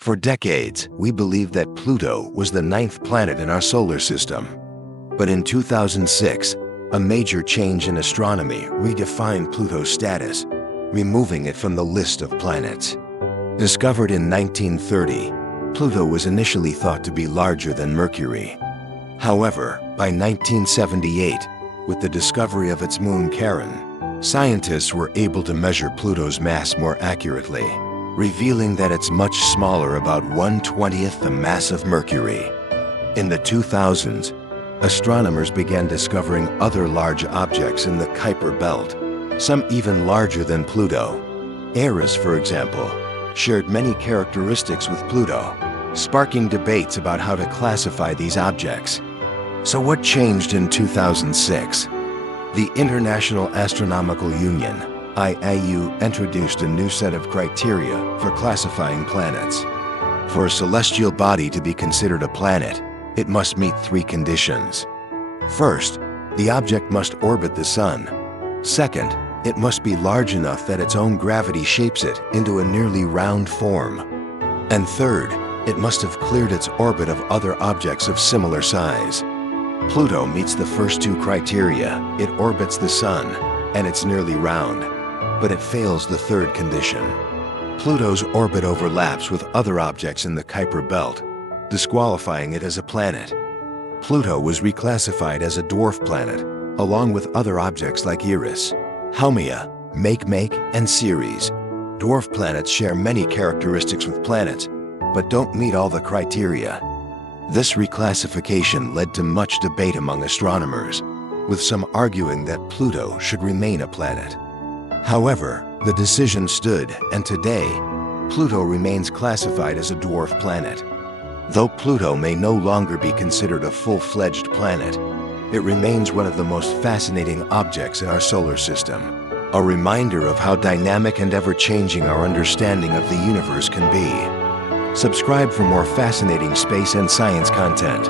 For decades, we believed that Pluto was the ninth planet in our solar system. But in 2006, a major change in astronomy redefined Pluto's status, removing it from the list of planets. Discovered in 1930, Pluto was initially thought to be larger than Mercury. However, by 1978, with the discovery of its moon Charon, scientists were able to measure Pluto's mass more accurately, revealing that it's much smaller, about 1/20th the mass of Mercury. In the 2000s, astronomers began discovering other large objects in the Kuiper belt, some even larger than Pluto. Eris, for example, shared many characteristics with Pluto, sparking debates about how to classify these objects. So what changed in 2006? The International Astronomical Union, IAU, introduced a new set of criteria for classifying planets. For a celestial body to be considered a planet, it must meet three conditions. First, the object must orbit the Sun. Second, it must be large enough that its own gravity shapes it into a nearly round form. And third, it must have cleared its orbit of other objects of similar size. Pluto meets the first two criteria. It orbits the Sun, and it's nearly round. But it fails the third condition. Pluto's orbit overlaps with other objects in the Kuiper belt, disqualifying it as a planet. Pluto was reclassified as a dwarf planet, along with other objects like Eris, Haumea, Make, and Ceres. Dwarf planets share many characteristics with planets, but don't meet all the criteria. This reclassification led to much debate among astronomers, with some arguing that Pluto should remain a planet. However, the decision stood, and today, Pluto remains classified as a dwarf planet. Though Pluto may no longer be considered a full-fledged planet, it remains one of the most fascinating objects in our solar system, a reminder of how dynamic and ever-changing our understanding of the universe can be. Subscribe for more fascinating space and science content.